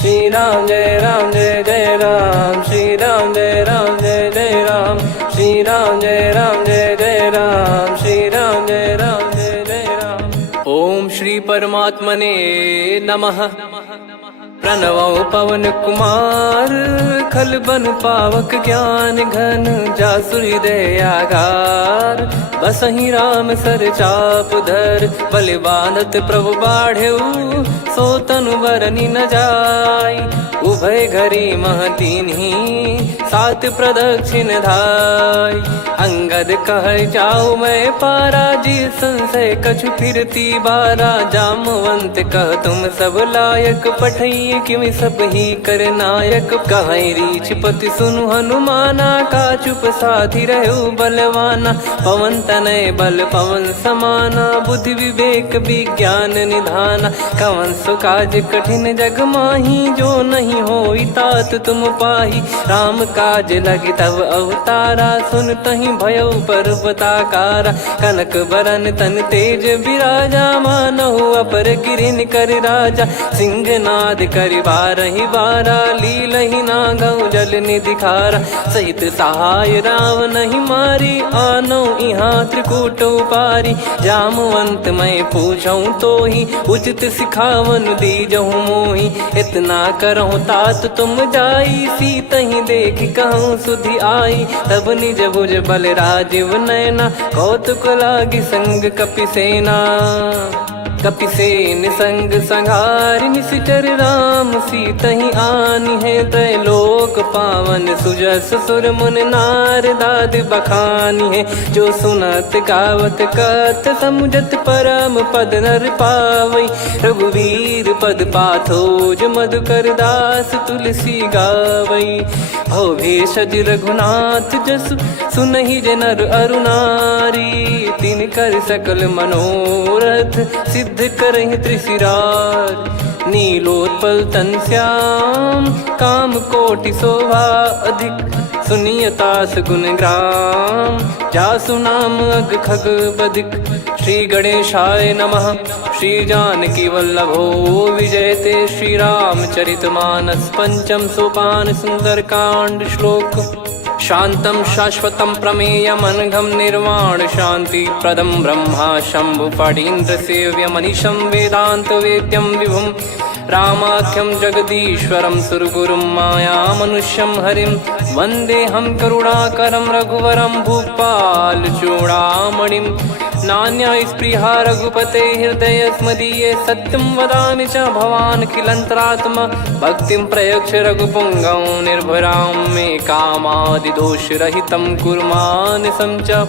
श्री राम जय जय राम, श्री राम जय जय राम, श्री राम जय जय राम, श्री राम जय जय राम। ओम श्री परमात्मने नमः। प्रणवो पवन कुमार, खल बन पावक ज्ञान घन, जासु हृदय आगार। बसहि राम सर चाप धर, बलि बांधत प्रभु बाढ़ेऊ, सो तनु बरनि न जाय। उभय घरी महतीन्ही, सात प्रदक्षिण धाय। अंगद कह जाऊ मैं पारा, जी संशय कछु फिरती बारा। जामवंत कह तुम सब लायक, पठई किमि सब ही कर नायक। कहीं रीछ पति सुनु हनुमाना, का चुप साधि रहु बलवाना। पवन तनय बल पवन समाना, बुद्धि विवेक विज्ञान निधाना। कवन सो काज कठिन जग माही, जो नहीं होई तात तुम पाही। राम काज लगी तब अवतारा, सुन तहि भयउ पर्वताकारा। कनक बरन तन तेज बिराजा, मानहु अपर गिरिन कर राजा। सिंहनाद करि बारहि बारा, लीलहि नागौ जल निधि खारा। सहित सहाय राम नहीं मारी, आनो इहाँ त्रिकूट उपारी। जामवंत मैं पूछऊँ तोहि, उचित सिखावन दीजहु मोहि। इतना करहु तात तुम जाई, सीतहि देख कहूँ सुधि आई। तब निज भुज बल राजीव नयना, कौतुक लागी संग कपिसेना। कपिसेन संग संघारि, निशिचर राम सीतहि आनी है। त्रैलोक पावन सुजस सुर मुन नार, दाद बखानी है। जो सुनत गावत कथ, समुझत परम पद नर पावई। रघुवीर पद पाथोज, मधुकर दास तुलसी गावई। भव भेषज रघुनाथ जसु, सुनहि जे नर अरु नारी। तिन कर सकल मनोरथ, सिद्ध करहि त्रिशिरार। नीलोत्पल तन श्याम, काम कोटि शोभा अधिक। सुनियतास गुण ग्राम, जासु नाम अग खग बदिक। श्री गणेशाय नमः। श्री जानकी वल्लभो विजयते, श्री रामचरित मानस। पंचम सोपान सुंदर कांड श्लोक। शांतं शाश्वतं प्रमेयमनघं, निर्वाण शांति प्रदं ब्रह्मा शंभु फणीन्द्र सेव्यमनिशं। वेदांत वेद्यं विभुं रामाख्यं जगदीश्वरं, सुरगुरुं माया मनुष्यं हरिं। वन्देऽहं करुणाकरं रघुवरं, भूपाल चूडामणिं। नान्या स्पृहा रघुपते हृदय स्मदीये, सत्यं वदामि च भवान् खिलन्तरात्मा। भक्तिं प्रयच्छ रघुपुङ्गं, निर्भरां मे कामादिदोषरहितं कुर्मानिसं च।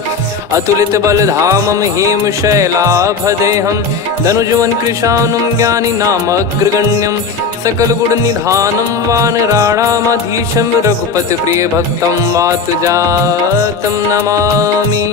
अतुलित बलधामं हेमशैलाभदेहं, धनुजवन कृशानुं ज्ञानी नामग्रगण्यं। सकल गुण निधानं वानराणामधीशं, रघुपति प्रिय भक्तं वातजातं नमामि।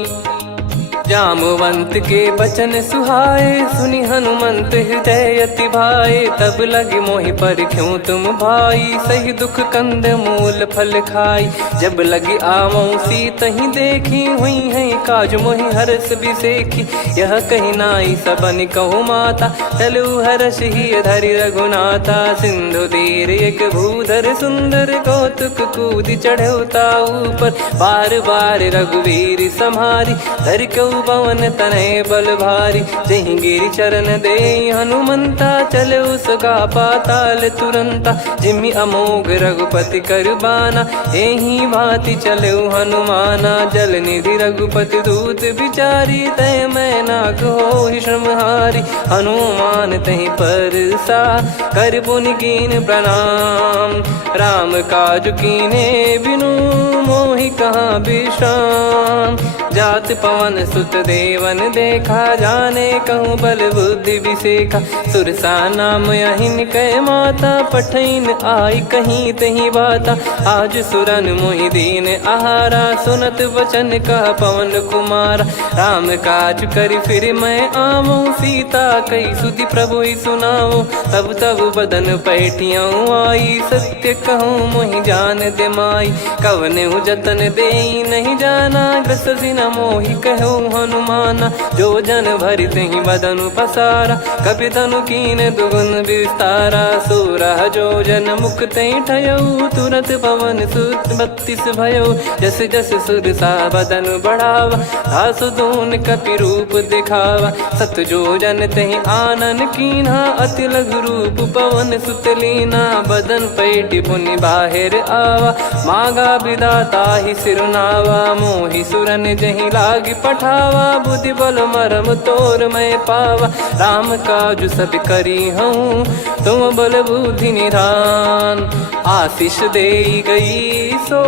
जामवंत के बचन सुहाए, सुनि हनुमंत हृदय अति भाए। तब लगे मोहि पर क्यों तुम भाई, सही दुख कंद मूल फल खाई। जब लगे आवऊं सीतहि देखी, हुई है काज मोहि हरस बिसेखी। यह कही नाई सबन कहु माता, चलु हरष ही धरि रघुनाथा। सिंधु तीर एक भूधर सुंदर, कौतुक कूद चढ़ौता ऊपर। बार बार रघुवीर सम्हारी, धर कऊ पवन तनय बल भारी। जहि गिरि चरण दे हनुमंता, चले उसका पाताल तुरंता। जिमि अमोघ रघुपति कर बाना, एहि भांति चले हनुमाना। जल निधि रघुपति दूत बिचारी, तय मैं नाग होहि श्रमहारी। हनुमान तहि परसा, कर पुनि कीन प्रणाम। राम काज कीने बिनु, मोहि कहाँ विश्राम। जात पवन सुत देवन देखा, जाने कहूँ बल बुद्धि विसेखा। सुरसा नाम अहिन कै माता, पठैन आई कहीं तही बाता। आज सुरन मोहि दीन आहारा, सुनत वचन कह पवन कुमारा। राम काज करि फिर मैं आवऊं, सीता कई सुधि प्रभु ही सुनाओ। तब तब बदन पैठियाँ आई, सत्य कहूँ मोहि जान दे माई। कवने जतन दे नहीं जाना, ग्रसि न मोहि कहो हनुमाना। जो जन भरि तेहि बदनु पसारा, कपि तनु कीन दुगुन विस्तारा। सोरा जो जन मुख तेहि ठयऊ, तुरत पवन सुत 32 भयऊ। जस जस सुरसा बदन बढ़ावा, आसु दून कपि रूप दिखावा। सत जो जन तेहि आनन कीन्हा, अति लघु रूप पवन सुत लीना। बदन पैटि पुनि बाहिर आवा, मागा विधाता ही सिरुनावा। मोहि सुरन जहि लागी पठावा, बुद्धि बल मरम तोर मैं पावा। राम काजु सब करी हूँ, तुम बल बुद्धि निधान। आशीष देई गई सो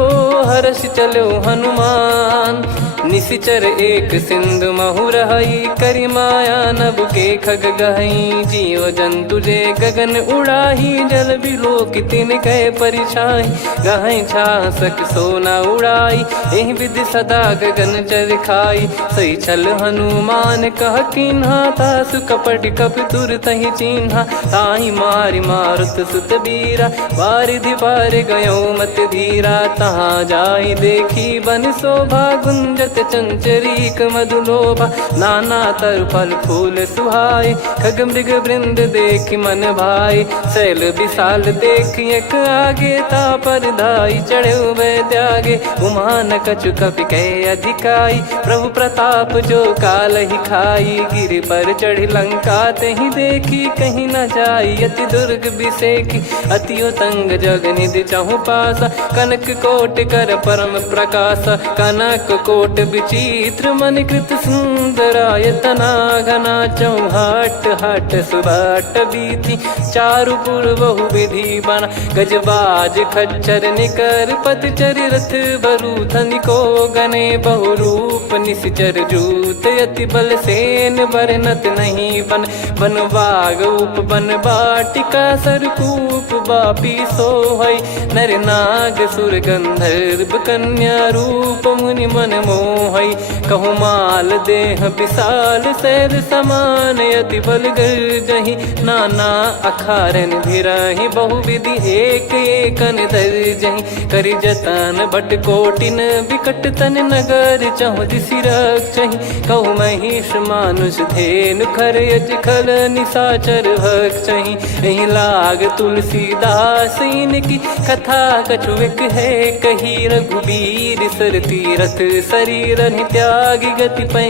हर्ष चलो हनुमान। निशिचर एक सिंधु महु रहई, करी माया नभ के खग गहई। जीव जंतु जे गगन उड़ाही, जल बिलोक तिन कह परिछाई। गहई छासक सोना उड़ाई, एहि विधि सदा गगन चर खाई। सही छल हनुमान कह कीन्हा, तासु कपट कप तुर तहि चिन्हा। ताहि मारि मारुत सुत बीरा, वारिधि पार गयो मत धीरा। तहाँ जाई देखी बन शोभा, गुंजत चंचरीक मधुलोभा। नाना तर फल फूल सुहाए, खग मृग वृंद देख मन भाई। शैल विशाल देख एक आगे, तापर धाई चढ़े वै त्यागे। उमान कछु कपि कह अधिकाई, प्रभु प्रताप जो काल ही खाई। गिर पर चढ़ी लंका तेहि देखी, कहीं न जाई अति दुर्ग बिसेकी। अति उतंग जग निधि चहु पासा, कनक कोट कर परम प्रकाश। कनक कोट विचित्र मन कृत सुंदरायतना। घना चौहाट हाट सुबाट बीती, चारु पुर बहु विधि बना। गजबाज खच्चर निकर पतचर, रथ बरु धनिको गने। बहु रूप निशिचर जूत, अति बल सेन बरनत नहीं बन। बन बाग उप बन बाटिका, सरकूप बापी सोहई। नर नाग सुर गंधर्व कन्या, रूप मुनि मन मोहई। कहु माल देह विशाल, शैल समान अति बल गर्जहि। नाना अखारन भिरहि, बहु विधि एक एकन दर्जहि। करि जतन बट कोटिन, बिकट तन नगर चहु दिसि रक्षहि। कहु महिष मानुष धेनु, खर यज खल निशाचर भक्षहि। एहि लाग तुलसीदास इनकी, कथा कछु एक है कही। रघुबीर सर तीरथ शरीर, त्यागी गति पै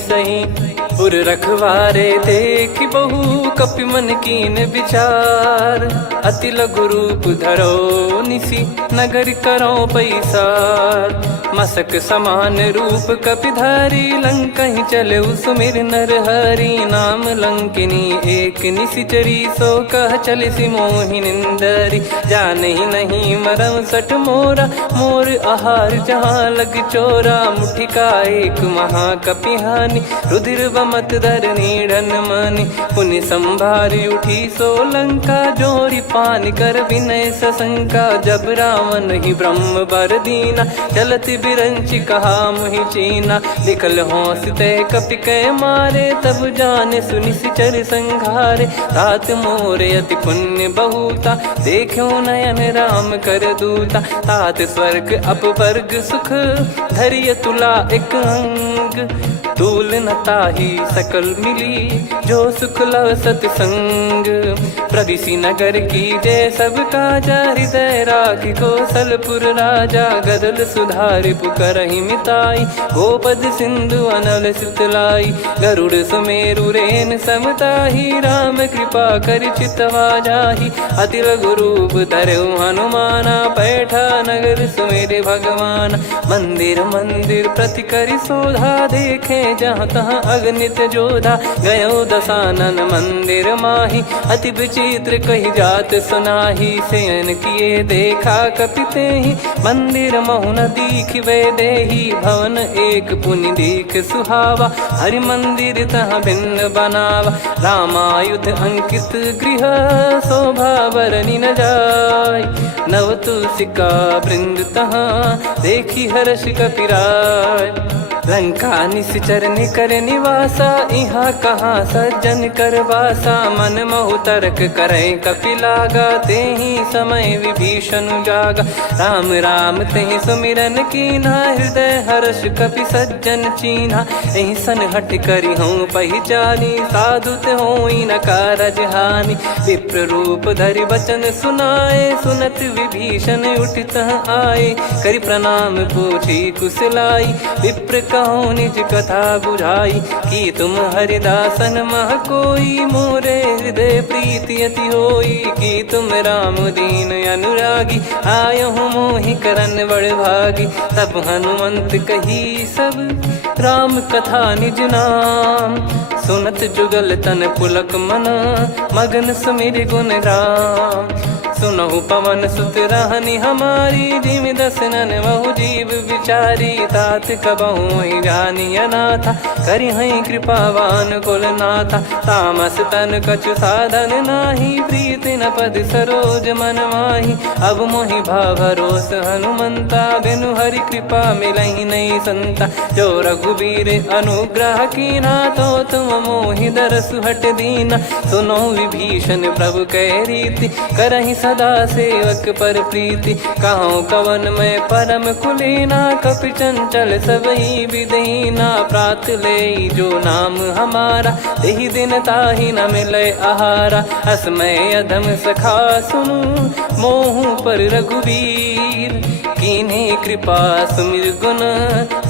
सही। पुर रखवारे देख बहु, कपि मन कीन विचार। अति लघु रूप धरो निसी, नगर करो पैसार। मसक समान रूप कपि धारी, लंकहि चले सुमिर नर हरि। नाम लंकिनी एक निशिचरी, सो कह चलिसि मोहि निंदरी। जानहि नहीं मरम सठ मोरा, मोर आहार जहाँ लग चोरा। मुठिका एक महाकपिहानि, रुधिर बमत धरनी ढन मानि। पुनि संभारी उठी सो लंका, जोरी पान कर विनय सशंका। जब रावण ही ब्रह्म बर दीना, चलत बिरंचि कहा मुहि चीना। लिखल होंस ते कपि कै मारे, तब जाने सुनिशिचर संघारे। तात मोरे अति पुण्य बहुता, देखो नयन राम कर दूता। तात स्वर्ग अपवर्ग सुख, धरिय तुला एक अंग। तूल न ताहि सकल मिली, जो सुख लव सतसंग। प्रविशि नगर की जय सब काजा, हृदय राखि कौशलपुर राजा। गदल सुधारि पुकरहि मिताई, गोपद सिंधु अनल सितलाई। गरुड़ सुमेरु रेन समताहि, राम कृपा करि चितवा जाहि। अति लघु रूप धरऊ हनुमाना, पैठा नगर सुमेरे भगवान। मंदिर मंदिर प्रति करि शोधा, देखे जहाँ तहाँ अगणित जोधा। गयो दशानन मंदिर माही, अति विचित्र कही जात सुनाही। शयन किए देखा कपि तेहि, मंदिर महु न दीखिबे देहि। भवन एक पुनि दीख सुहावा, हरि मंदिर तहाँ भिन्न बनावा। रामायुध अंकित गृह, शोभा बरनि न जाय। नव तुलसी का वृंद तहाँ, देखी हर्ष कपिराय। लंका निश्चर निकर निवासा, इहा कहाँ सज्जन कर वासा। मन महु तर्क करे कपिलागा, तेहि समय विभीषण जागा। राम राम तेहि सुमिरन कीन्हा, हृदय हर्ष कपि सज्जन चीन्हा। एहि सन हट करि हूँ पहिचानी, साधु ते होई न कारज हानि। विप्र रूप धरि वचन सुनाए, सुनत विभीषण उठित आए। करि प्रणाम पूछी कुशलाई, विप्र कहो निज कथा बुझाई। कि तुम हरिदासन मह कोई, मोरे हृदय प्रीति अति होई। कि तुम राम दीन अनुरागी, आयहु मोहि करन बड़ भागी। तब हनुमंत कही सब राम कथा निज नाम, सुनत जुगल तन पुलक मना, मगन सुमिर गुण राम। सुनहु पवन सुत रहनी हमारी, जिमि दसनन महु जीव विचारी। तात कबहु ही जानी अनाथा, करि हई कृपावान कुल नाथा। तामस तन कछु साधन नाही, प्रीति न पद सरोज मन माही। अब मोहि भरोस हनुमंता, बिनु हरि कृपा मिलहि नहीं संता। जो रघुबीर अनुग्रह कीन्हा, तो तुम मोहि दरसु हट दीना। सुनो विभीषण प्रभु कह रीति, करहि सदा सेवक पर प्रीति। कहूँ कवन में परम कुलीना, कपि चंचल सबही विदहीना। प्रात ले जो नाम हमारा, तेहि दिन ताहि न मिले आहारा। असमय अधम सखा सुनु, मोहु पर रघुवीर। कीन्हे कृपा सुमिर गुण,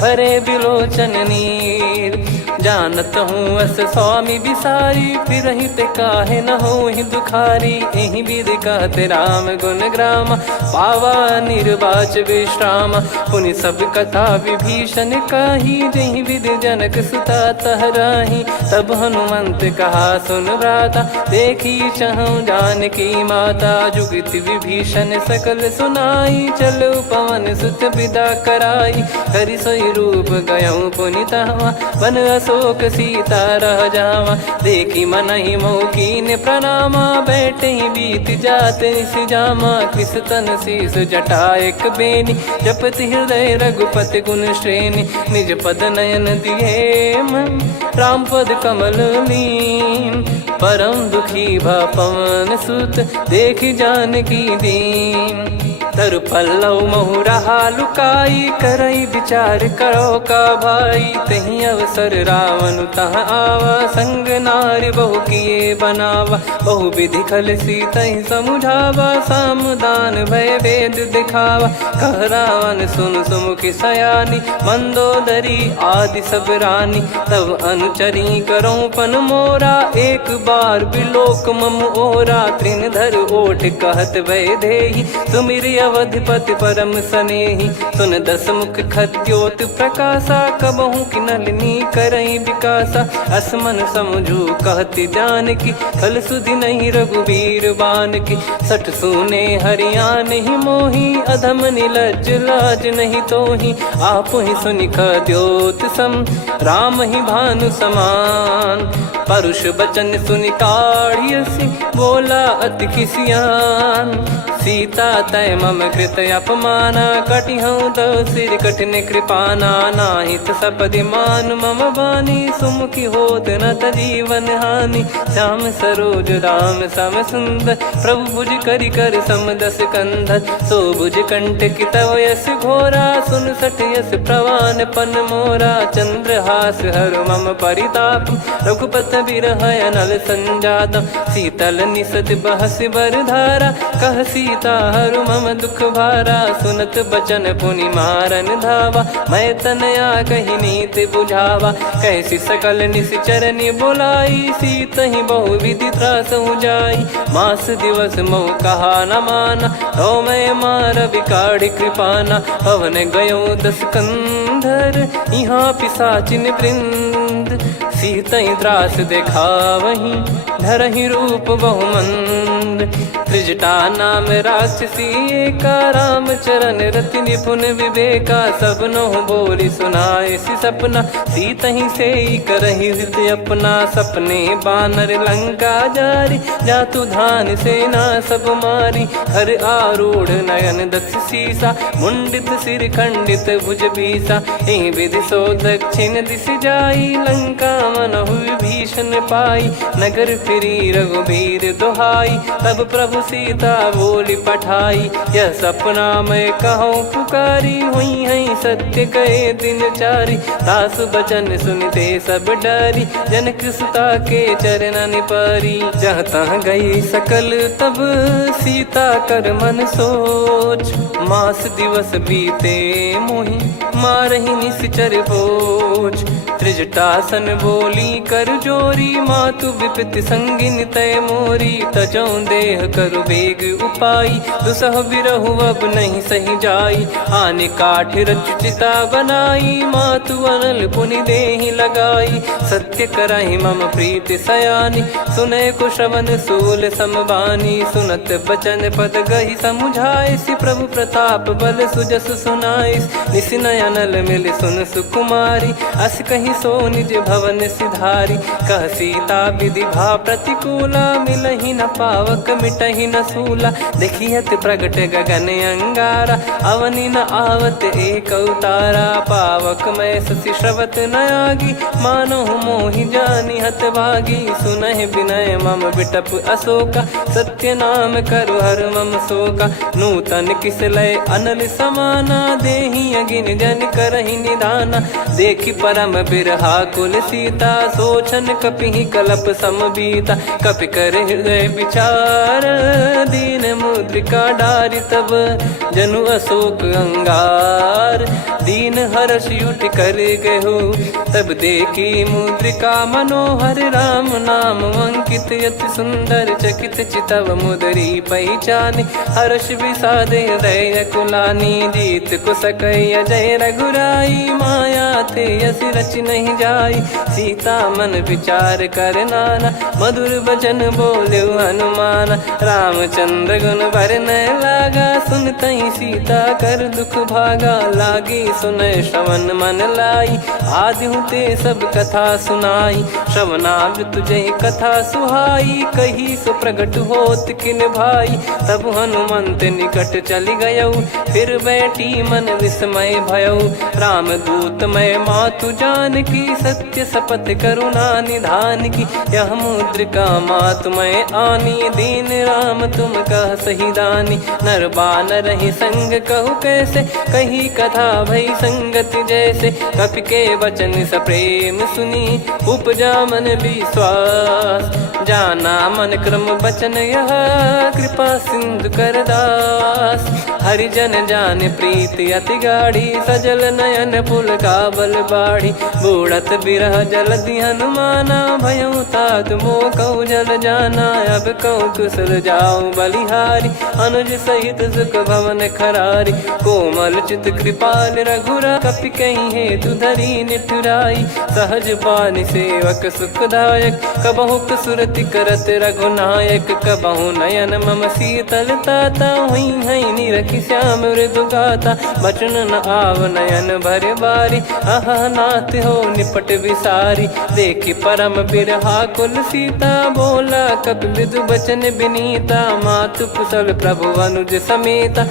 भरे बिलोचन नीर। जानत हूँ अस स्वामी बिसारी, फिरहि ते काहे न होहि दुखारी। एहि विधि कहते राम गुण ग्राम, पावा निर्वाच विश्राम। पुनि सब कथा विभीषण काही, जहि विधि जनक सुता तहराही। तब हनुमंत कहा सुन भ्राता, देखी चहु जानकी माता। जुगति विभीषण सकल सुनाई, चलो पवन सुत विदा कराई। करि सोई रूप गयऊँ पुनि तहवा, वन अशोक सीता रह जावा। देखी मनहि मोह कीन्ह प्रणामा, बैठे ही बीत जात निस जामा। कृस तन शीस जटा एक बेनी, जपति हृदय रघुपति गुण श्रेणी। निज पद नयन दिए मन, राम पद कमल लीन। परम दुखी भा पवन सुत, देखि जानकी दीन। तरु पल्लव महु रहा लुकाई, करई विचार करो का भाई। तहि अवसर रावण तह आवा, संग नारी बहु किए बनावा। बहु विधि खल सीतहि समुझावा, सामदान भय वेद दिखावा। कह रावण सुन सुमुखि सयानी, मंदोदरी आदि सब रानी। तब अनुचरी करो पन मोरा, एक बार बिलोक मम ओरा। तृण धर ओठ कहत भय देहि, सुमिर अवधिपति परम सनेहि। सुन दस मुख खद्योत प्रकाशा, कबहु कि नलिनी करई विकासा। असमन समझू कहति जानकी, खल सुधि नहीं रघुवीर बानकी। सठ सुने हरियाण ही मोही, अधम निलज्ज लाज नहीं तोही। आप ही सुनि खद्योत सम, राम ही भानु समान। परुष बचन सुनि काढ़ियसि, बोला अति किसियान। सीता तय मम कृत अपमाना, कटिहऊँ तो सिर कठिन कृपाना। नाहित सपदि मान मम बानी, सुमुखी होत न जीवन हानि। श्याम सरोज राम सम सुंदर, प्रभु भुज करि कर सम दस कंधर। सो भुज कंठ की तव यस घोरा, सुन सठ यस प्रवान पन मोरा। चंद्रहास हर मम परिताप, रघुपत बिरह अनल संजात। शीतल निसत बहस बर धारा, कह सीता हरु मम दुख भारा। सुनत बचन पुनि मारन धावा, मैं तनया कही नीति बुझावा। कैसी सकल निश्चरनि बुलाई, सीतहि बहु विधि त्रासहु जाई। मास दिवस मोह कहा न माना, तो मैं मार बिकाढ़ि कृपाना। पवन गयो दस कंधर, यहाँ पिशाचिन वृंद। मंद, सीतई त्रास देखावहीं धरहि रूप बहुमंद। त्रिजटा नाम राक्षसी एका, राम चरण रति निपुण विवेका। सबनो बोली सुनाए सि सपना, सीतहि से करहि हृत अपना। सपने बानर लंका जारी, जातु धान सेना सब मारी। हर आरूढ़ नयन दक्ष सीसा, मुंडित सिर खंडित भुज बीसा। ए विधि सो दक्षिण दिश जाई, लंका मनहु भीषण पाई। नगर फिरी रघुबीर दुहाई, तब प्रभु सीता बोली पठाई। यह सपना मैं कहूँ पुकारी, हुई है सत्य कहे दिन चारी। दास बचन सुनते सब डरी, जनक सुता के चरण परी। जहाँ तहाँ गई सकल तब सीता कर मन सोच। मास दिवस बीते मोहि मारहि निश्चर बोझ। त्रिजटासन बोली कर जोरी, मातु विपत्ति संगिन तय मोरी। तजौ देह करु बेग उपाई, दुसह बिरहु अब नहीं सही जाई। आने काठ रचिता बनाई, मातु अनल पुनि देहि लगाई। सत्य करहि मम प्रीति सयानी, सुनय को श्रवण सूल समबानी। सुनत बचन पद गहि समुझाए, सि प्रभु प्रताप बल सुजस सुनाइस। निस नयनल मिल सुन सुकुमारी, अस कहि सो निज भवन सिधारी। कह सीता विधि भा प्रतिकूला, मिलहि न पावक मिटहि न सूला। देखियत प्रगट गगन अंगारा, अवनि न आवत एक अवतारा। पावक मैं शशि श्रवत न आगी, मानो मोहि जानि हत भागी। सुनहि विनय मम बिटप अशोका, सत्य नाम करु हर मम शोका। नूतन किस लय अनल समाना, देहि अगिन जन करहि निदाना। देखि परम बिरहा कुल सीता, सोचन कपिहि कलप समबीता। कपि कर हृदय विचार, दीन मुद्रिका डारि तब जनु अशोक अंगार। दीन हर्ष उठ कर गहु, तब देखी मुद्रिका मनोहर। राम नाम अंकित अति सुंदर, चकित चितव मुदरी पहचान। हर्ष विषाद हृदय कुलानी, जीत को सकय जय रघुराई। माया थे यस रच नहीं जाई, सीता मन विचार कर नाना। मधुर बचन बोले हनुमान, रामचंद्र गुण बरनै लागा। सुनतहि सीता कर दुख भागा, लागी सुनय श्रवण मन लाई। आदिहु ते सब कथा सुनाई, श्रवणामृत जय कथा सुहाई। कही सो प्रगट होत किन भाई, तब हनुमंत निकट चली गयौ। फिर बैठी मन विस्मय भयौ, राम दूत मैं मातु जानकी। सत्य शपथ करुणा निधान की, यह मुद्रिका मातु मैं आनी। दीन राम तुम कह सही दानी, नर बानर ही संग कहु कैसे। कही कथा भई संगति जैसे, कपि के वचन सप्रेम सुनी। उपजा मन विश्वास, जाना मन क्रम बचन यह। कृपा सिंधु कर दास, हरिजन जान प्रीति अति गाढ़ी। सजल नयन पुल काबल बाढ़ी, बूढ़त बिरह जल दी हनुमाना। भयउ तात मोह कहु जल जाना, अब कहु कुशल जाऊं बलिहारी। अनुज सहित सुख भवन खरारी, कोमल चित कृपाल रघुरा। कपि कहीं हेतु धरी निठुराई, सहज पानि सेवक सुखदायक। कबहु सुरति करत रघुनायक, कबहु नयन मम शीतल ताता। हुई है निरखि श्याम मृदु गाता, बचन न आव नयन भर बारी। अह नाथ हो निपट विसारी, देखि परम बिरहा कुल सीता। बोला कपि मृदु बचन बिनीता, मातु कुशल प्रभु अनुज समेता।